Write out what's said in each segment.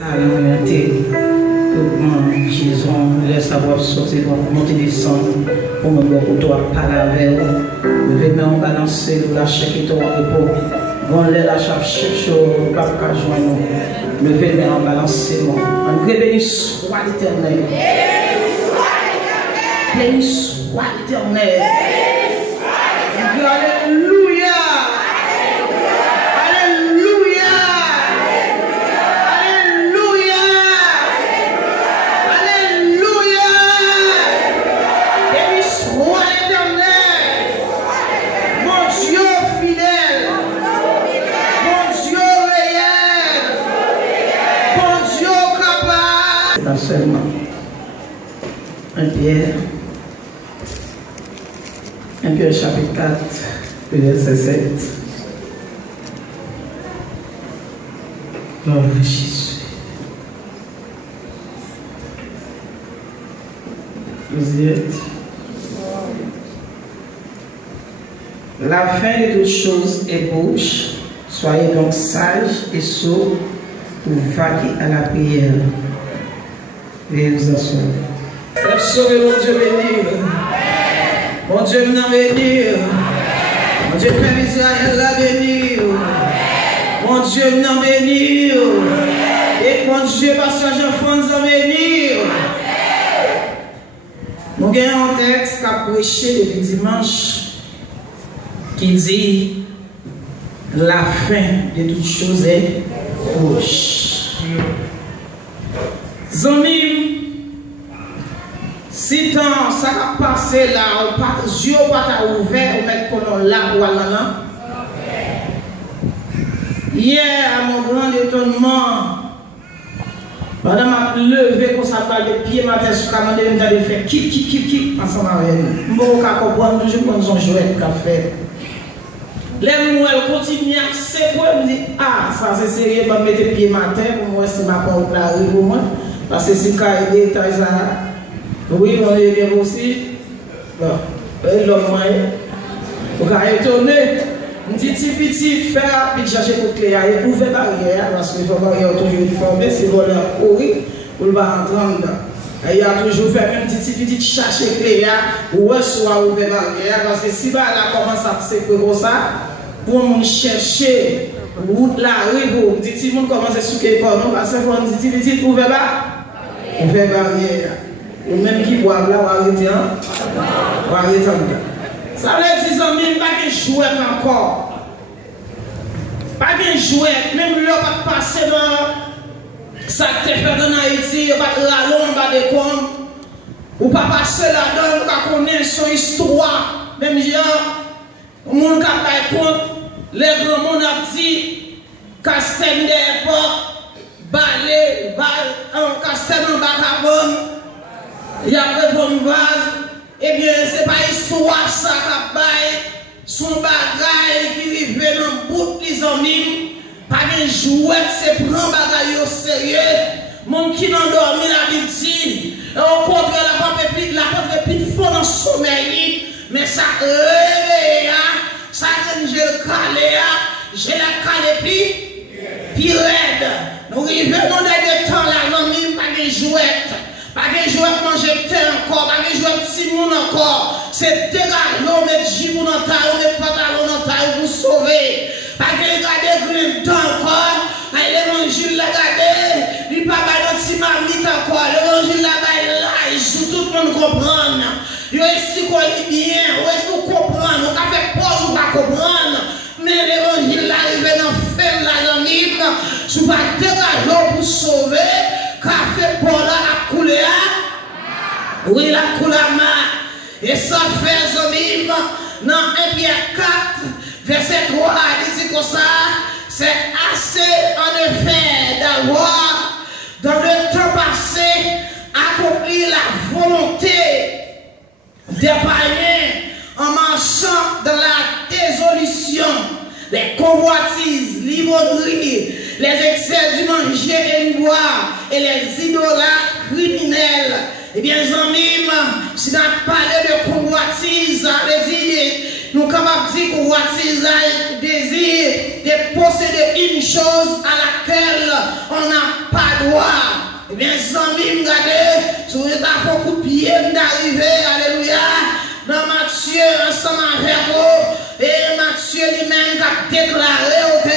Alimenté, Jésus, laisse savoir sortir, monter, descendre, pour me voir pour toi, parler avec vous. Venez en balancer, lâcher qui toi, pour vendre la chape, chaque chose, pas qu'à joindre. Levez en balancer, en béni soit l'éternel. Béni soit l'éternel. Alléluia. Seulement 1 Pierre chapitre 4 verset 7. Gloire à Jésus. Vous y êtes. La fin de toutes choses est bouche. Soyez donc sages et sourds pour vaquer à la prière. Veuillez vous asseoir. Mon Dieu béni. Mon Dieu nous béni. Mon Dieu Père Israël l'a béni. Mon Dieu nous béni. Et mon Dieu Pasteur Jean-François nous béni. Nous avons un texte qui a prêché depuis dimanche qui dit la fin de toutes choses est proche. Zomim, si tant ça a passé là, Dieu n'a pas ouvert, on met comme là ou là. Hier, à mon grand étonnement, pendant ma levé pour ça balle de pied, ma tête sur la main de faire kip, ensemble avec nous. Je ne peux pas comprendre toujours quand ils ont joué le café. Les mouelles continuent à se pour me dire, ah, ça c'est sérieux, je vais mettre pied ma tête pour moi, c'est ma porte là, pour moi. Parce que si il y a des détails, oui, on est bien aussi. Bon, l'homme moyen. Vous avez étonné. On dit petit, faire rapide, chercher pour clé, et ouvrir barrière, parce que les barrières toujours formées, c'est voleur courir, pour le bas entrer dedans. Il y a toujours fait un petit chercher clé, ou soit ouvrir barrière, parce que si là commence à se faire comme ça, pour nous chercher, route là, oui, vous dites, si vous commencez à souquer pour nous, parce que vous dites, petit, ouvrir barrière. Ou même qui boivent là, ou arrêter, ou arrêter. Ça veut dire, même pas de jouer encore. Pas de jouer, même là, pas passer dans ça que tu fais dans Haïti, pas la longue, pas de compte. Ou pas passer là-dedans, ou pas connaître son histoire. Même genre, le monde qui a compte, les grands monde a dit, Castel d'époque, balai, un castel en bacabon, il y a des bonnes vases. Eh bien, ce n'est pas histoire ça qui baille, son bagage qui vive dans le bout des amis, pas de jouet, c'est prendre bagage au sérieux. Mon qui n'a dormi la victime, au contraire, la porte plus fort dans le sommeil, mais ça réveille, ça j'ai le calé, j'ai la calé puis raide. Nous vivons dans des temps là, non, pas de jouet. Pas de jouer manger encore, pas de jouer petit monde encore. C'est dégal, non, mettre gibou dans ta ou mettre pantalon dans ta ou vous sauver. Pas de regarder green temps encore. L'évangile la garder, il pas pas dans si mamite encore. L'évangile la baille là, tout le monde comprendre. Yo ici qu'on lit bien, où est-ce que vous comprenez? On a fait pause ou pas comprendre. Mais l'évangile là arrive dans femme là dans l'hymne. Si vous pas dégal pour sauver. Café pour là à couler, oui, la coulama. Et ça fait zomim dans 1 Pierre 4, verset 3, il dit comme ça, c'est assez en effet d'avoir, dans le temps passé, accompli la volonté des païens en marchant dans la désolution, les convoitises, l'ivrognerie, les excès du manger et du boire, et les idolâtres criminels. Eh bien, amis, si on a parlé de convoitise, ça veut dire, nous sommes capables de dire convoitise, désir de posséder une chose à laquelle on n'a pas droit. Eh bien, Zambie, regardez, si vous êtes à beaucoup de pieds d'arriver, alléluia, dans Matthieu, ensemble avec vous, et Matthieu lui-même a déclaré, ok,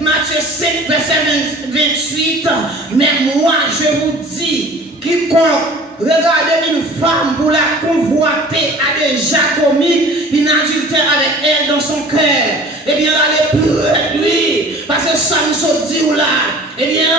Matthieu 5, verset 28, mais moi, je vous dis, quiconque regarder une femme pour la convoiter a déjà commis une adultère avec elle dans son cœur. Eh bien, allez plus de lui, parce que ça nous se dit là. Eh bien,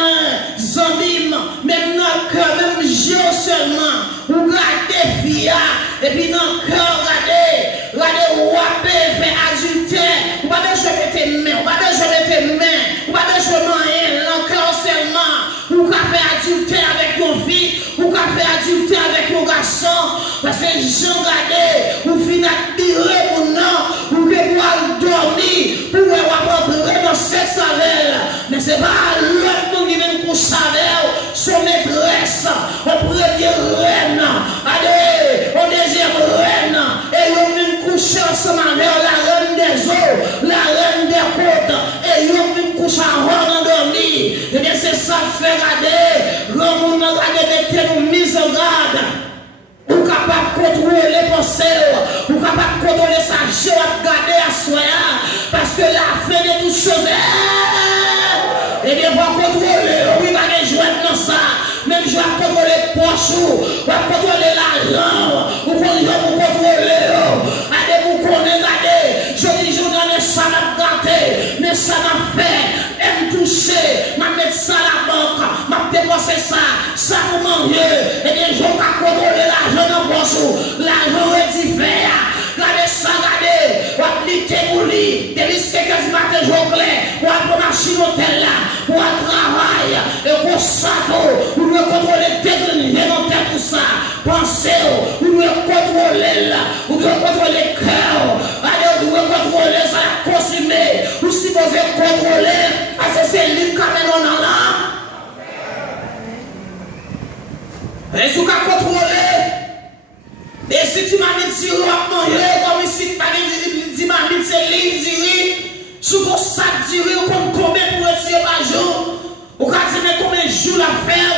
Zambim, même notre cœur, même Dieu seulement, ou regardez Fia, et puis notre cœur, regardez Wapé, fait adultère, ou pas de jouer tes mains, ou pas de jouer tes mains, ou pas de jouer main, notre cœur seulement, ou qu'a fait adultère avec nos filles, ou qu'a fait adultère avec nos garçons, parce que Jean regardez, ou fin admirer pour nous, ou que pour dormir, pour rentrer dans cette savelle, mais c'est pas l'autre monde qui vient nous coucher avec son maîtresse, on pourrait dire reine, allez, on désire reine, et on vient coucher ensemble avec la reine des eaux, la reine des côtes, et on vient coucher en dormir, et bien c'est ça fait regarder, l'homme nous regarde nous mise en garde. Ou capable de contrôler les pensées, ou capable de contrôler sa joie, de garder à soi, parce que la fin de toutes choses, et bien, va contrôler, oui, va les jouer dans ça, même je vais contrôler le poche, ou va contrôler l'argent, ou contrôler, allez, vous connaissez, je dis, je donne ça m'a gâté, mais ça m'a fait, elle me toucher, m'a mettre ça à la banque, m'a dépensé ça pour manger, et bien, je vais contrôler l'argent dans le poche, l'argent est différent. Regardez ça, regardez, on va pliquer pour lui, des risques que ce matin jonglé, on va prendre machine hôtel là, on va travailler, et pour ça, on doit contrôler dégrenier dans tout ça, pensez, on doit contrôler là, on doit contrôler le cœur, allez, on doit contrôler ça, la consommer, ou si vous voulez contrôler, parce que c'est lui qui amène en là. Et si vous contrôler, et si tu m'as dit que tu vas manger, comme ici, tu m'as dit que c'est l'île, si vous savez combien pour retirer par jour, vous savez combien de jours la faire,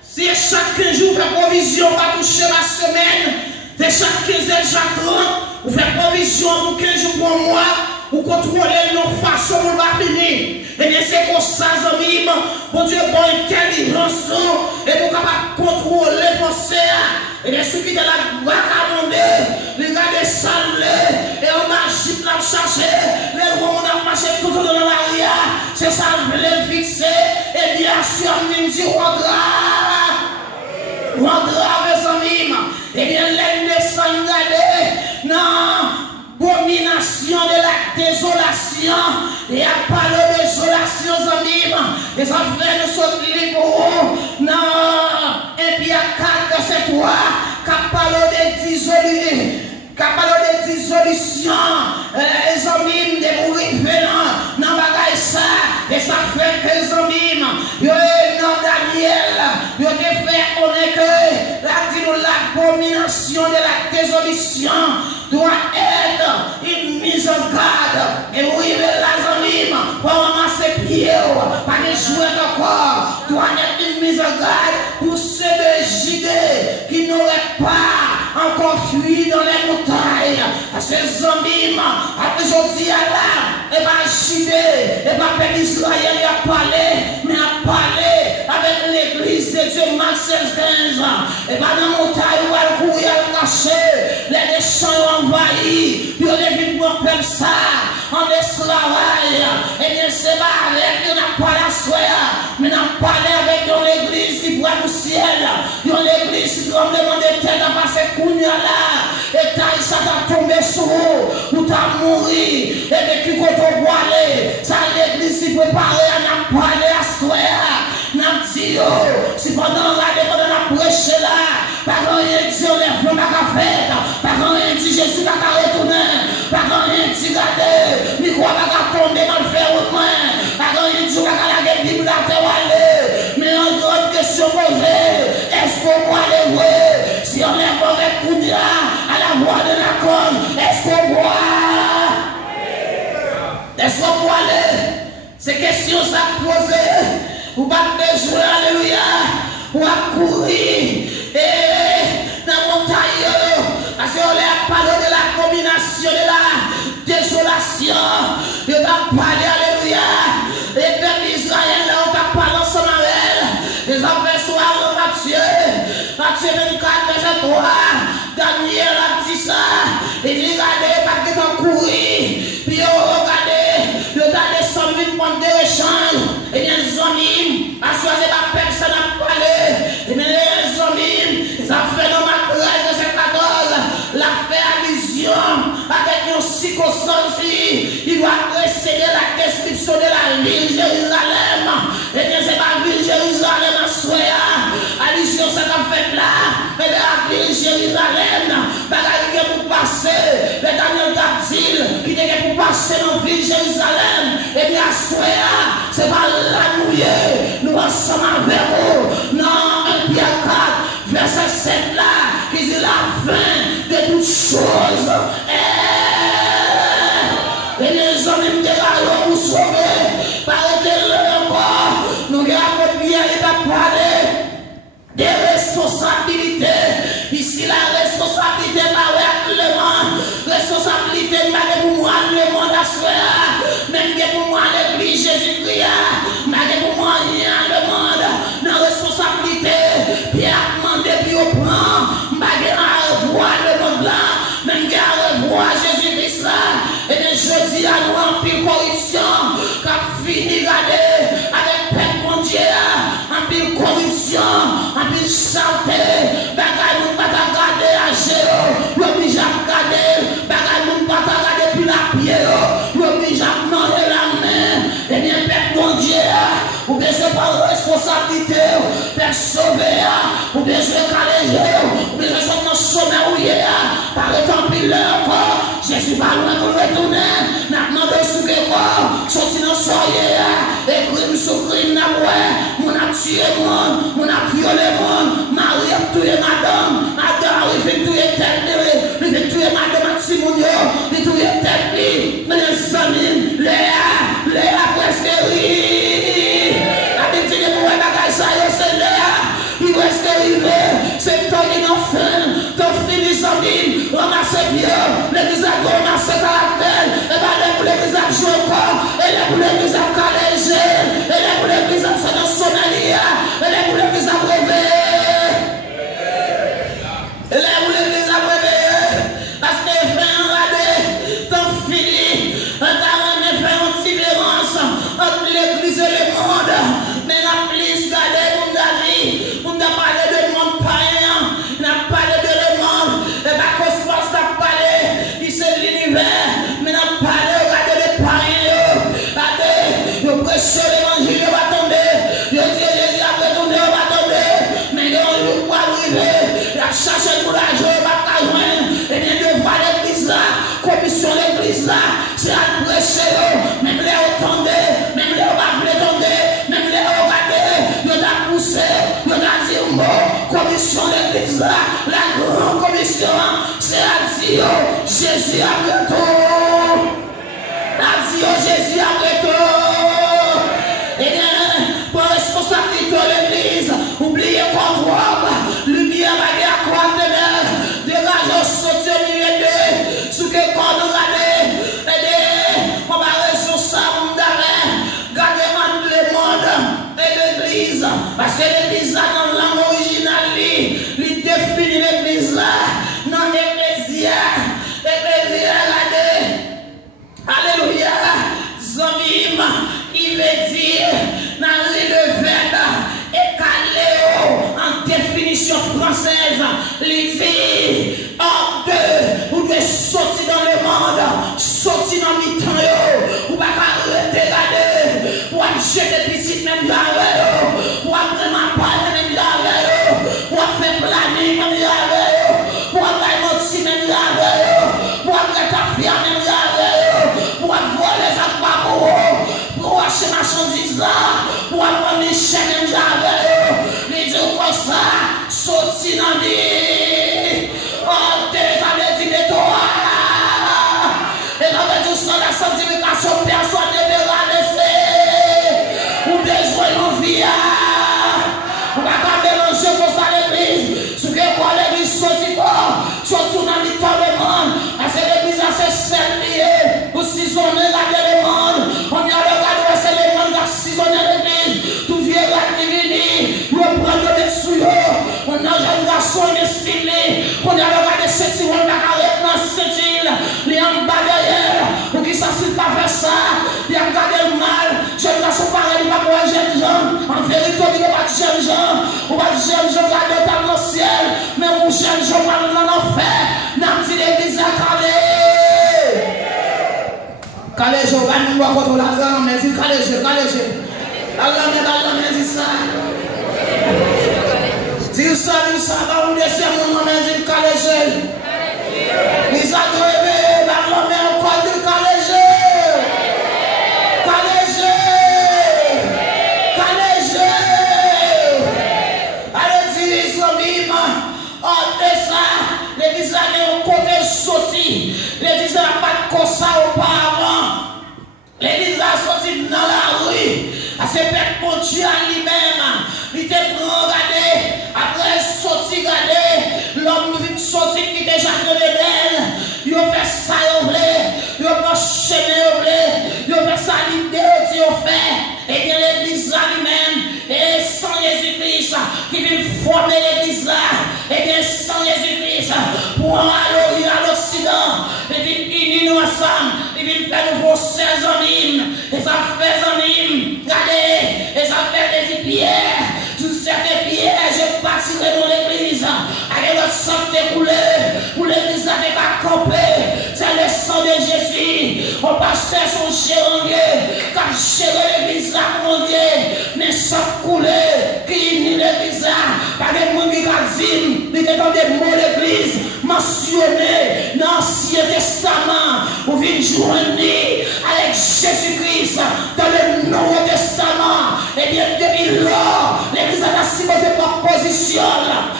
si chaque jour vous faites provision pour toucher la semaine, de chaque 15 chaque 30, vous faites provision pour 15 jours pour moi, vous contrôlez nos façons pour la finir. Et bien c'est pour ça, amis, bon Dieu, bon intelligence, et vous capable de contrôler les pensées. Et bien ceux qui étaient là, les gars des salles, et on marche là chercher, les gros on a marché tout dans l'arrière, c'est ça, les fixer, et bien sûr, on me dit, on grave, mes amis, et bien les descendants, non. Domination de la désolation, et à parler de désolation, amis, et ça fait nous sommes libres. Non, et puis à 4 c'est toi, qui parle de dissolution, les amis, de mourir venant, non, bagaille ça, et ça fait que les amis, non, Daniel, ils ont fait connaître que l'abomination de la désolution doit être une mise en garde. Et oui, les amis, pour ramasser pieds, pas de jouer encore, doit être une mise en garde pour ceux de Judée qui n'auraient pas encore fui dans les montagnes. Parce que les amis, aujourd'hui, là, et bien Judée, et bien peuple Israël, il a parlé, mais a parlé avec l'église de Dieu, Marc 16-15. Et bien dans la montagne, où elle couille, elle caché, les déchants envahis, puis on est venu pour faire ça, en esclavage. Et bien c'est pas avec, on n'a pas la soie, mais on a parlé avec l'église qui voit le ciel, l'église qui doit demander tête à passer Kounia là, et taille ça t'a tombé sur vous, ou t'as mouru, et bien qui compte aller, ça l'église qui prépare, on a parlé à soie. N'a dit, si pendant la prêché là, par rien dit, on est venu à la fête, par rien dit, Jésus n'a qu'à retourner, par rien dit, regardez, mais quoi va tomber dans le fer au moins, par rien dit, on va la Bible à terre aller, mais en grande question posée, est-ce qu'on va aller voir, si on est bon avec Koudia, à la voix de la conne, est-ce qu'on voit, est-ce qu'on voit aller, ces questions ça posées. Vous pas besoin, alléluia. Les affaires soient Matthieu 24, verset 3. Daniel a dit ça. Il dit, regardez, pas que t'en courir. Puis regardez, le tas de sommes pour des échanges. Et bien, les hommes, à choisir ma personne à parler. Et bien, les hommes, ça fait dans ma 13, verset 14. La fait allusion avec une circonstance. Il doit précéder la description de la ville Jérusalem. Et bien, c'est ma ville Jérusalem en soi. Allusion, ça qu'a fait là. Et bien, la ville Jérusalem. Bagaille qui est pour passer. Le Daniel Gabdil qui est pour passer dans la ville Jérusalem. Et bien, à soi, c'est pas la mouillée. Nous ensemble avec vous. Non, 1 Pierre 4, verset 7 là, qui dit la fin de toutes choses. Et les hommes de vous sauver. Paraît-il encore, nous avons bien parlé des responsabilités. Ici, la responsabilité pas le monde. Responsabilité pas pour moi, le monde à soi. Même pour moi, l'église Jésus-Christ. Mais pour moi, le monde. Dans la responsabilité, Pierre a demandé puis au prend. Mais à revoir le monde là. Même à revoir Jésus-Christ là. Et bien, je dis à nous en pile corruption. Qu'a fini regarder avec peuple mon Dieu. En pile corruption. En pile santé. Bagay nous pas regarder à Géo. L'oblige à regarder. Bagay nous pas regarder puis la pierre. L'oblige à demander la main. Et bien, peuple mon Dieu. Ou bien je prends responsabilité. Peuple sauver. Ou bien je caler. Ou bien je suis dans le sommet où il est. Par exemple, il est encore. Je suis pas loin de retourner. N'a demandé sous que quoi. Sorti dans le soyer. Et crime sur crime n'a pas. Mon a tué monde. Mon a violé monde. Marie a tué madame. Adam, il fait tuer tête. Il fait tuer madame Simonio. Il tué tête. Mais les amis, Léa presque rit. La petite de mon bagage, ça y est, c'est Léa. Il reste arrivé. C'est toi qui n'en fait. T'en finis sans dire. Ramassez bien. L'église a ramassé caractère. Et bien, l'église a joué encore. Et l'église a calégé. Et l'église a fait dans son allié. Et l'église a brevé. Et l'église a brevé. Parce que fait un radé. T'en finis. On t'a fait une différence entre l'église et le monde. Mais la police gardée pour David. On t'a parlé de monde païen. On a parlé de le monde. Et pas cosmos t'a parlé. Il c'est l'univers. Mais on a parlé de païens. Regardez. Le prêcheur l'évangile va tomber. Le Dieu Jésus a retourné va tomber. Mais il ne va pas arriver. Il a cherché pour l'argent. Il va pas joindre. Et bien devant l'église là. Commission l'église là. C'est à prêcher. Même les tomber. Même les va tomber. Même les regarder. Il a poussé. Il a dit un mot. Commission l'église là. La grande commission. C'est à dire Jésus a retour. À dire Jésus a retour. Et bien, pour responsabilité de l'église, oubliez qu'on voit. Lumière va dire à quoi tenir. Dégage au sauté au milieu de. Ce que quand nous regardons. On va résoudre ça, on va garder entre le monde et l'église. Parce que l'église là, dans la langue originale, il définit l'église là. Dans l'ecclésia. L'ecclésia, regardez. Alléluia. Zomim, il veut dire, dans le verbe, et caléo, en définition française, il dit, hors de, ou de sortir dans le monde, sortir dans le temps, ou pas arrêter regarder, ou jeter des petites même là, ou vraiment parler même là, ou faire planer même là, ou faire mentir même là, ou faire ta fille même là, pour voler les appareils, pour acheter marchandises là, pour avoir les chaînes même là, les dieux comme ça, sortir dans les. Oh, t'es allé dire de toi. Et dans le jour de la sanctification, personne ne verra laisser. Ou besoin de vie. On va pas mélanger pour ça l'église. Ce que pour l'église sortit pas. Surtout dans le temps de monde. Parce que l'église a ses servis. Pour saisonner la demande. On y a regardé, c'est le monde qui a saisonné l'église. Tout vieux là qui vient. Vous prenez le dessus. On a un jeune garçon stylé. On a regardé ce petit monde dans cette île. Il est en bas derrière. Pour qui ça s'il pas faire ça. Il a regardé le mal. Jeune garçon pareil, il va voir jeune gens. En vérité, il n'y a pas de jeune gens. On va de jeune gens garder dans le ciel. Mais mon jeune gens va dans l'enfer. Dans l'église à Calais. Calais, je vais nous voir contre la femme. Mais dis Calais, Allah me dit ça. Dis ça, va on laisser mon nom, mais dis Calais. Les adorés, la main encore de Calais. Allez, dis, Islamim, de ça, l'église a un côté sorti. L'église n'a pas de cosa auparavant. L'église a sorti dans la rue. À ce père mon Dieu à lui-même. Il était regardé. Après sorti, regardé. L'homme vient sortir qui était déjà d'elle. Il a fait ça, il a marché, il a fait ça, l'idée, il a fait. Et bien l'église à lui-même. Et sans Jésus-Christ qui vient former l'église là. Et bien sans Jésus-Christ pour aller à l'Occident. Et puis unir nous ensemble. Et puis faire nouveau 16 en hymne. Et ça fait en hymne. Regardez. Et ça fait des pierres. Toutes ces pierres, je partirai dans l'église. Avec le sang découlé. Pour l'église avec la camper. C'est le sang de Jésus. On passe son chéronnier. Car chérer l'église là, mon Dieu. Mais sans couler. Qui unit l'église là. Par des gens qui ont dit dans des mots l'église mentionnés dans l'Ancien Testament. Vous venez joindre avec Jésus-Christ dans le Nouveau Testament. Et bien, depuis là, l'église a si posé par position.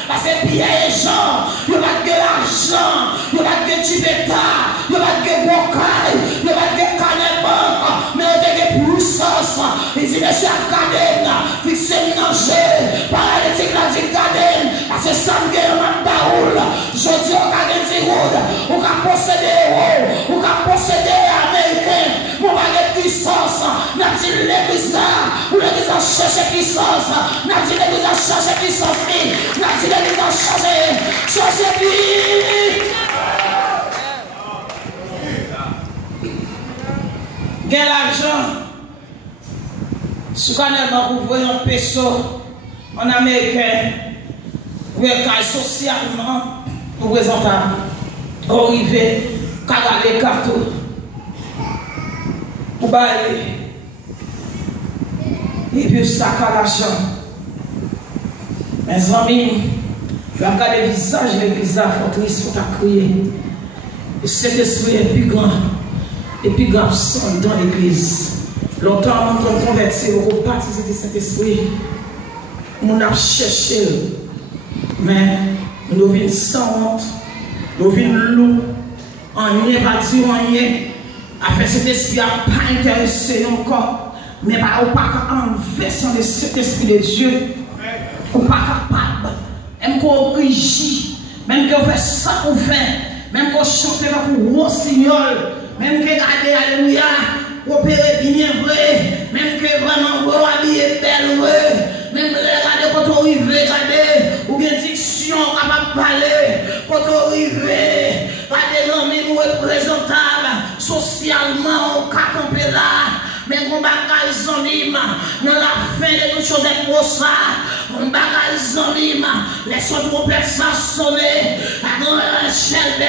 Parce que bien les gens, il n'y a pas de l'argent, il n'y a pas de tibéta, il n'y a pas de bocaille, il n'y a pas de canebanque, mais il y a des puissances. Il dit, monsieur Acadème, fixez le danger, paralytique la Acadème, parce que ça me guérit ma baoule. Je dis au Acadème Figoud, on va posséder, on va posséder américain, on va de puissance, n'a dit l'église là, ou l'église a cherché puissance, n'a dit l'église a cherché puissance, n'a dit l'église a cherché puissance. Gain l'argent, soudainement vous voyez un peso en américain, vous voyez socialement, vous présentez, arrivez, cagalé carton, vous baillez, et puis ça à l'argent. Mes amis, je regarde le visage de l'église, il faut triste, il faut crier. Et cet esprit est plus grand. Et puis, garçon dans l'église. Longtemps, on a converti, on a participé de cet esprit. On a cherché. Mais nous venons sans honte. Nous venons loup. On n'y est pas dit, on y est. Afin cet esprit n'a pas intéressé encore. Mais on n'a pas enlever cet esprit de Dieu. On n'est pas capable. Même qu'on régit. Même qu'on fait ça qu'on fait. Même qu'on chante pour rossignol. Même que garder alléluia, opérer bien vrai, même que vraiment vous habiller belle vrai, même regarder quand on arrive, regarder, ou bien diction capable de parler, quand on arrive, regarder l'homme représentable, socialement, on peut camper là. Mais on bagaille zanime, dans la fin de toutes choses est pour ça. On bagaille zanime, les autres personnes sonner, à dans l'échelle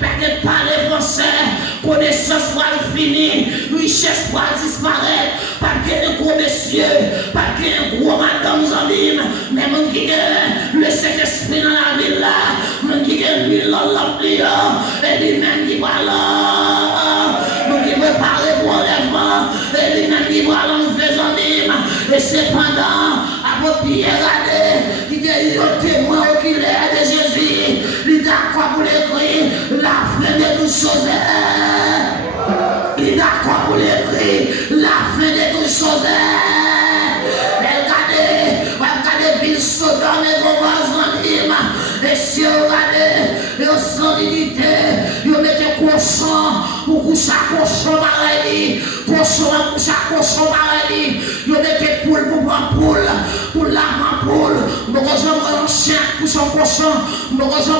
parce que parler français, connaissance va finir, richesse va disparaître, parce que les gros messieurs, parce que les gros madame zanime, mais mon qui le Saint-Esprit dans la ville là, mon qui est l'huile dans l'amplion, et lui-même qui va là, mon qui veut parler pour l'enlèvement. Et lui-même qui va l'enlever en hymne. Et cependant, à votre pied, regardez, qui est le témoin oculaire de Jésus, il est d'accord pour l'écrire, la fin de toutes choses. Il est d'accord pour l'écrire, la fin de toutes choses. Regardez, ville Sodome et Gomorrhe en hymne. Et si vous regardez, et au sang d'unité, vous mettez cochon, pour coucher à cochon pareil, cochon à coucher à cochon pareil, vous mettez poule pour prendre poule, pour l'arme pour chien pour son cochon, mon cochon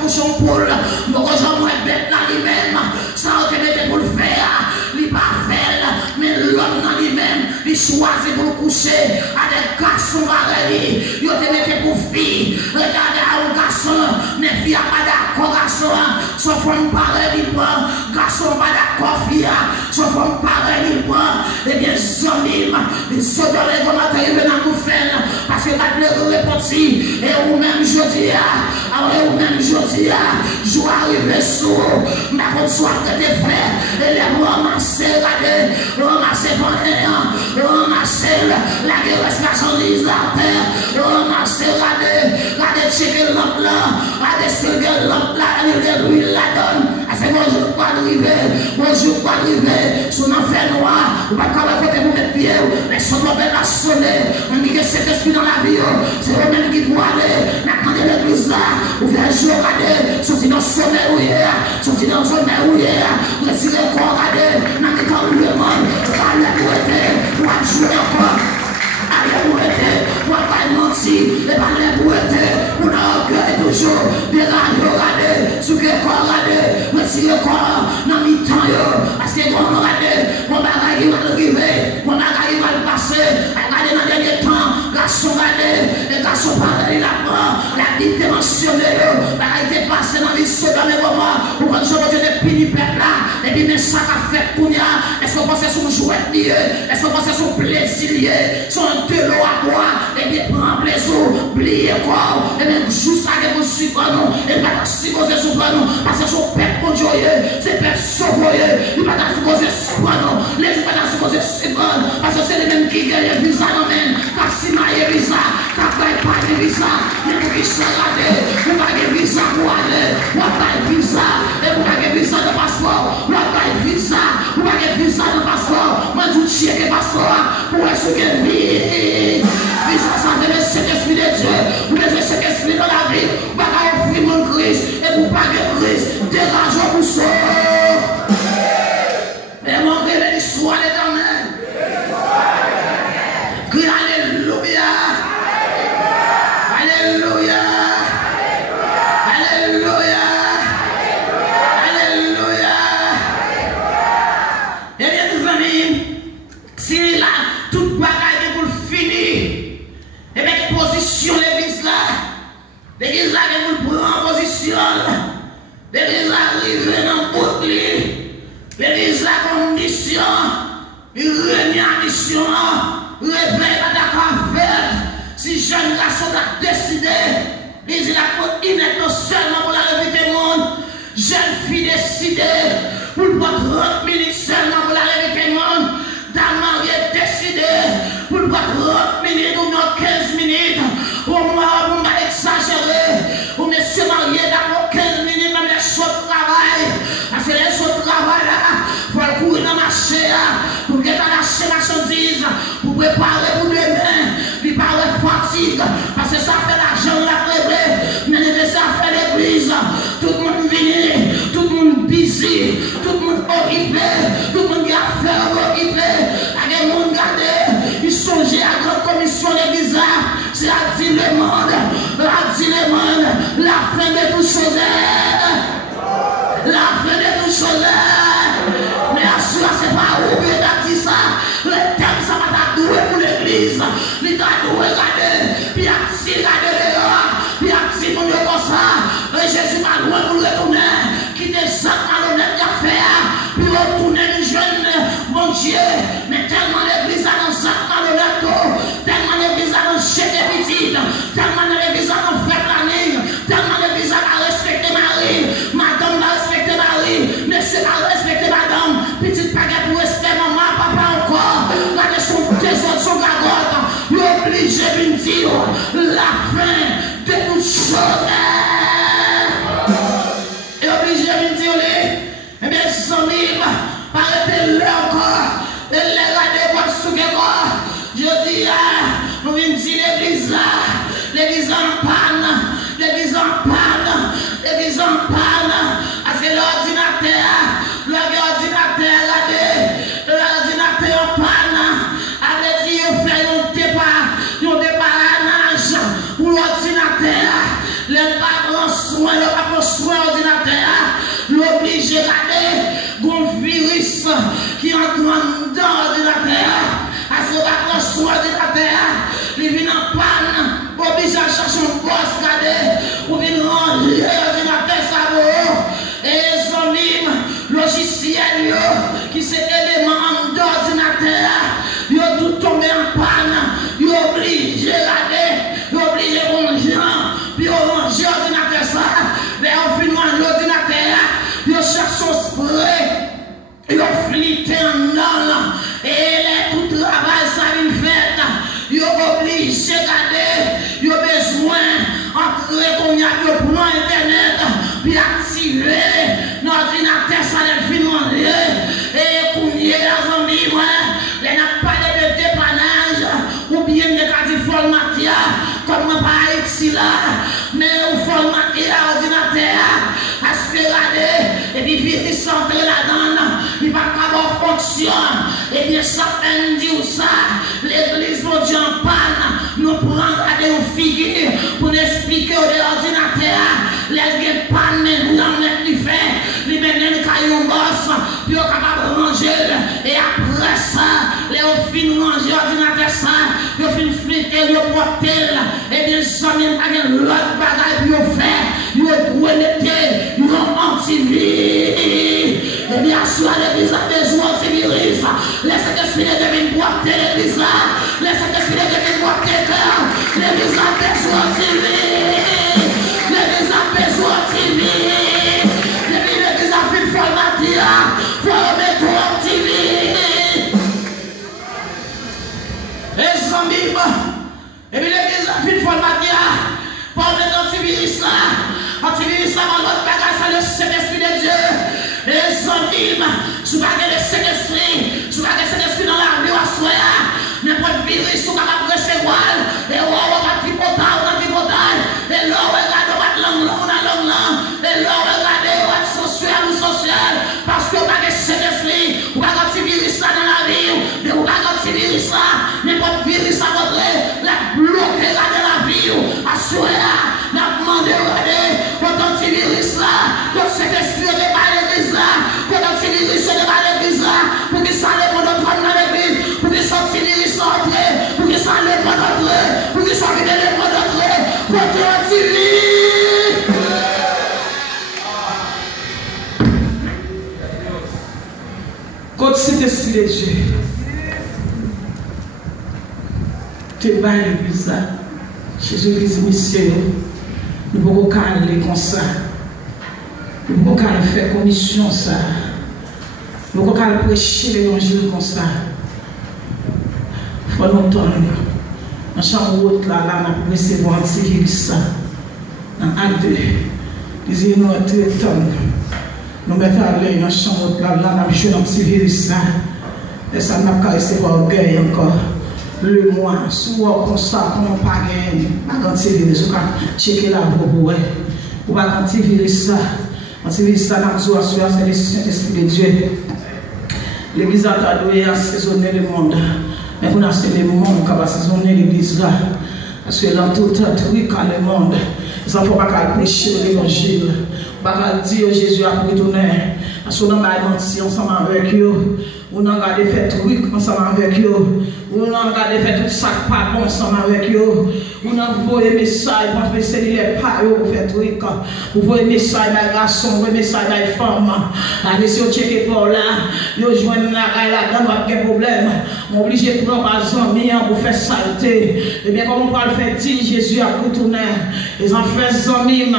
pour son poule, mon bête dans lui-même, sans que mettre pour le faire, il pas faire, mais l'homme dans lui-même, il choisit pour le coucher à des garçons pareils, il te mettait pour fille, regardez à un garçon, mais fille pas d'accord garçon, son femme pareil, il prend, garçon pas d'accord fille, son femme pareil, il prend, et bien, zonim, il saute dans les commentaires, il veut dans nous faire, parce que la plaie repentit, et vous-même, je dis, vous-même, je dis, je vais arriver sous, ma consoir que tes frères, et les ramasser, ramasser pour rien, ramasser la guerre, la marchandise, la terre, ramasser, regardez, checker l'homme là, regardez, checker l'homme là, lui la donne, c'est bonjour, pas arriver, bonjour, pas arriver, sous l'enfer noir, ou pas quand côté vous mettre pied, mais son nom va sonner, on dit que cet esprit dans la vie, c'est eux-mêmes qui doivent aller, maintenant de l'église là, ou faire jouer, regardez, sortir dans le sommet où il est, sortir dans le sommet où il est, retirer le corps, regardez, dans le temps où il est mort, allez pour aider, pour jouer encore, allez pour aider, pour pas mentir, et pas les pour aider, pour l'orgueil toujours, bien regardez, sur le corps, regardez, retirer le corps, dans le mi-temps, parce que bon, regardez, mon bagage va arriver, mon bagage va le passer, regardez dans le dernier temps, garçon regardez, les garçons pareils là-bas, la Bible est mentionnée, bagage est passé dans les sauts dans les moments, où quand je vois des pini peuple là, et puis mais ça qu'a fait pour nous, est-ce qu'on pense sur jouet lié, est-ce qu'on pense sur plaisir lié, sur un de l'eau à boire, et puis prend plaisir, oubliez quoi, et bien juste ça que vous suivez nous, et pas supposer sur nous, parce que son peuple pour Dieu, c'est peuple sauvé, il va pas supposer sur nous, les gens pas supposer sur nous, parce que c'est les mêmes qui gagnent le visa dans même, car si maille visa, car pas de visa, mais pour qui se regarder, vous pas de visa pour aller, vous pas de visa, et vous pas de visa de passeport, vous pas de visa, vous pas de visa de passeport, moi tout chien que passeport, pour être ce que vit, visa ça devait cet esprit de Dieu, vous devez cet esprit dans la vie, vous pas offrir mon Christ, et vous pas de Christ, dérangeons pour ça. Et mon réveil soit l'éternel. Crie alléluia. Alléluia. Alléluia. Alléluia. Eh bien, mes amis, si là, toute bagaille est pour finir, eh bien, position l'église là. L'église là, est pour prendre en position. L'église là, arrive dans le bouclier. L'église la condition, il remet en mission, réveille pas d'accord fait. Si jeune garçon a décidé, l'église la il non seulement pour la revue du monde, jeune fille décidée, pour le 30 minutes seulement pour la revue du monde, dame mariée décidée, pour le 30 minutes ou non 15 minutes, pour moi, on va exagérer, ou monsieur marié d'abord 15 minutes, même les choses de travail, parce que les choses de travail là, il faut courir dans le marché, pour que tu achètes marchandises, pour préparer pour demain, puis pas de fatigue, parce que ça fait l'argent la prévée, mais ça fait l'église, tout le monde vient, tout le monde busy, tout le monde occupé, tout le monde qui a fait occupé, avec le monde gardé, ils songeaient à la grande commission d'église, c'est à dire le monde, la fin de tout chose, la fin de tout chose. Mais à cela, c'est pas où Dieu t'a dit ça. Le thème, ça va t'adouer pour l'église. Il t'a doué, regardez. Puis à petit, regardez dehors. Puis à petit, mon Dieu, comme ça. Et Jésus m'a loin pour le retourner. Quitter ça, malhonnête d'affaires. Puis retourner le jeune, mon Dieu. Mais tellement l'église a dans ça, malhonnête. Tellement l'église a dans chèque petite. Tellement l'église a dans fait la ligne. Tellement l'église a respecté Marie. Madame va respecter Marie. Monsieur va respecter madame. Petite baguette pour respecter maman, papa encore. Là, son désordre, son gagotte. Il est obligé de dire la fin de toutes choses. Il est obligé de dire, eh bien, son livre, arrêtez-le encore. Et les regardez voir ce que quoi. Je dis, nous venons dire l'église là, l'église en panne, l'église en panne, l'église en panne. Parce que l'ordinateur, l'ordinateur en panne, avait dit, on fait un déparannage pour l'ordinateur. bagage pour Internet, puis activer l'ordinateur, ça les fin manger. Et pour mieux, les amis, les n'a pas de dépannage, ou bien de quasi formater, comme pas Haïti là, mais ou formater l'ordinateur, aspirer, et puis vite centrer là-dedans, il va pas avoir fonction, et bien ça peine dire ça, l'église va dire en panne, nous prendre à des figures pour expliquer aux ordinateurs, les gens panne, nous n'en les fait, les mêmes caillons boss, puis on capable de manger, et après ça, les filles manger l'ordinateur ça, ils finissent fliquer, ils portent, et bien ça, même pas l'autre bagaille pour faire, ils ont connecté, ils ont antivirus, et bien sûr, l'église a besoin d'antivirus, laissez que ce devienne porter l'église, laissez que ce devienne porter cœur, l'église a besoin d'antivirus, l'église a besoin d'antivirus, l'église a fait formater, il faut remettre antivirus. Et sans bim, et puis l'église a fait formater, pour mettre antivirus là, antivirus là, dans notre bagage, c'est le Saint-Esprit de Dieu. Et sans bim, si vous avez le Saint-Esprit, si vous avez le Saint-Esprit dans la vie, n'importe virus, vous capable de recevoir, et on va pipoter, et là, on regarde votre langue, et là, on regarde votre social, parce que vous avez le Saint-Esprit, vous avez un virus là dans la vie, mais vous avez un virus là, n'importe virus à votre la bloquer là dans la vie, assurez là, n'a demandé, autant de virus là, donc cet esprit de l'église là, autant de virus de l'église là, pour qu'il s'en lève notre homme dans l'église, pour qu'il sorte virus entré, pour qu'il s'en lève notre, pour qu'il s'en lève notre, pour qu'il quand cet esprit de Dieu, tu es bas l'église là, Jésus-Christ, monsieur, nous ne pouvons pas aller comme ça. Nous ne pouvons pas faire commission ça. Nous ne pouvons pas prêcher l'évangile comme ça. Il faut nous entendre. Dans chambre haute là, on a recevoir un petit virus ça. Dans acte 2, disons nous traitons. Nous mettons à l'air dans chambre haute là, on a joué un petit virus ça. Et ça n'a pas recevoir orgueil encore. Le mois, souvent comme ça, comme on pas gagné, pas antivirus, on va checker la voie, on va antivirus ça, antivirus ça, c'est le Saint-Esprit de Dieu. L'église a dû assaisonner le monde, mais pour assaisonner le monde, on va assaisonner l'église là, parce que dans tout le truc dans le monde, ils ne faut pas prêcher l'évangile, on ne va pas dire Jésus a retourné, parce qu'on a menti ensemble avec eux. On a regardé faire trucs ensemble avec eux. On a regardé faire tout ça pas bon ensemble avec eux. On a envoyé des messages parce que c'est les parents pour faire trucs. On envoyé des messages à garçons, on envoyé des messages à femmes. Allez, si on check pour là, on joint là-dedans, on a des problèmes. On est obligé de prendre des amis pour faire saleté. Et bien, comme on parle faire dire Jésus a retourné, ils ont fait des amis.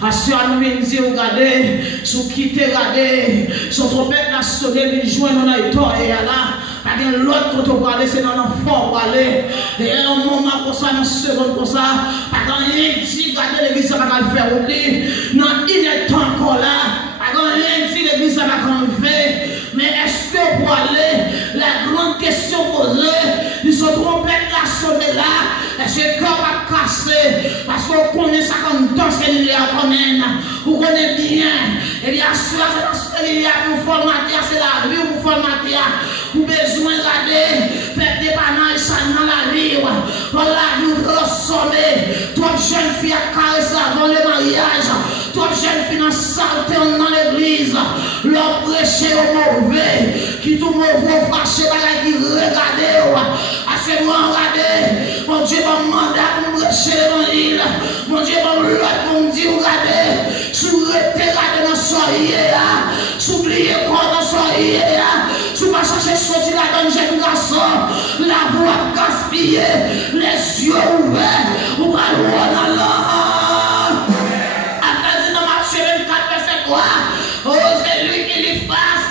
Assurez-nous, nous regardez, sous qui te regardez, son trompette n'a sonné, nous joignons dans les torts et là. Il y a l'autre quand on parle, c'est dans l'enfant pour aller. Et il y a un moment pour ça, une seconde pour ça. Quand il y a un petit, regardez l'église, ça va le faire oublier. Non, il est encore là. Quand il y a un petit, l'église, ça va le faire. Mais est-ce que pour aller, la grande question posée, ils sont trompettes là, sonné là. Est-ce que le corps va casser? Parce qu'on connaît ça comme temps, c'est qu'il y a quand même. Vous connaissez bien. Et bien sûr, c'est qu'il y a pour formater, c'est la vie pour formater. Vous avez besoin d'aller faire des panaches dans la vie. Dans la vie, transformer. Toi, jeune fille à caresser avant le mariage. Toi, jeune fille dans saleté dans l'église. L'homme prêché au mauvais. Qui tout mauvais fâché, qui regardez. À ce moment, regardez. Mon Dieu m'a demandé à me prêcher l'évangile. Mon Dieu m'a dit, regardez. Sous regardez dans soirée. S'oubliez quoi dans soirée. Sous pas chercher sortir la donne jeune garçon. La voix gaspillée. Les yeux ouverts. Ou pas loin dans l'âme. Après, dans Matthieu 24, verset 3. Oh, c'est lui qui lui fasse.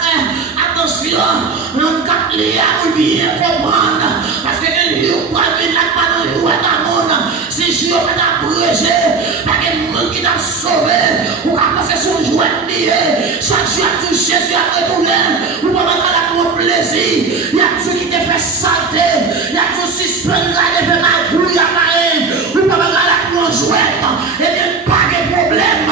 Attention, on cap ou bien comprendre. Parce que les lieux, quoi, venir là, pas dans le roi d'un monde. Si je ne veux pas t'approcher, pas que le monde qui t'a sauvé, ou qu'a passé son jouet lié, chaque jour a touché, Jésus a retourné, ou pas mettre mon plaisir, il y a tout qui te fait santé, il y a tout suspendre, il y a ma bouille à main, ou pas mettre mon jouet, et bien pas de problème,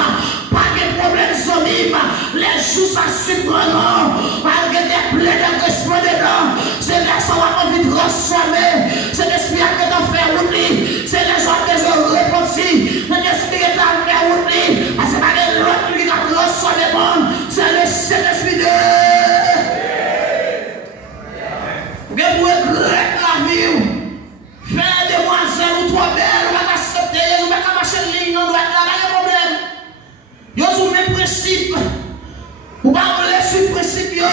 les jours ça surprenant, malgré des plaies de respect dedans, c'est les gens qui ont envie de transformer, c'est l'esprit qui a fait rouler, c'est les gens qui ont répondu, c'est l'esprit qui a fait rouler, parce que c'est l'autre qui a transformé le monde, c'est le Saint-Esprit de Dieu. Vous regrettez la vie, faire demoiselle ou toi belle, vous va accepter, vous va marcher en ligne, on doit être là, pas de problème. Yo sou même principe. Ou pas voler sur principe yo.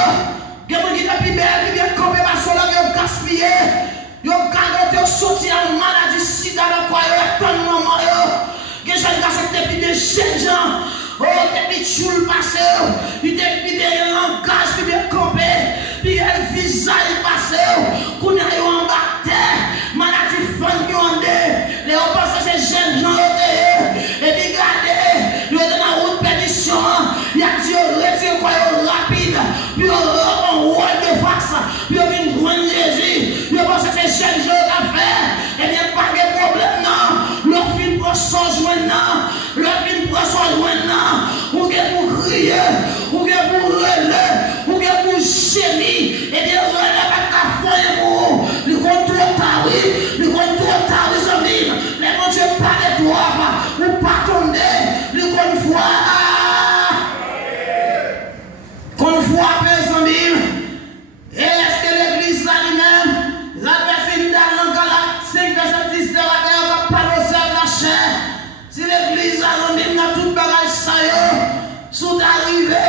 Gen moun ki depuis belle, qui vient camper ma sola yo gaspiller. Yo gagote sorti en maladie sida dans quoi yo ton maman yo. Gen jeune garçon depuis de jeunes gens. Oh depuis choul passé. Il depuis de langage qui vient camper. Puis un visage passé. Kounya yo en bactère. Maladie fan yo en dé. Les on pense ces jeunes gens yo. Et puis regardez, yo dans la route perdition. Il y a dit retire quoi rapide. Puis on rôle de face. Puis on vient joindre Jésus. Yo pense ces jeunes gens à faire. Et bien pas de problème non. Leur film pour s'en joindre. Leur film pour s'en joindre. Ou bien pour crier. Ou bien pour relais. Ou bien pour gémir. Et bien relais avec ta foi et pour le contrôle ta oui. Le contrôle ta oui, amis. Mais quand Dieu parle de toi, ou pas tomber, le convoi. Convoi, mes amis. Et est-ce que l'église là lui-même, la personne dans le galactique, verset 10 de la terre, va pas l'observer la chair. Si l'église là, on dit, dans toute bagage ça, sous d'arriver,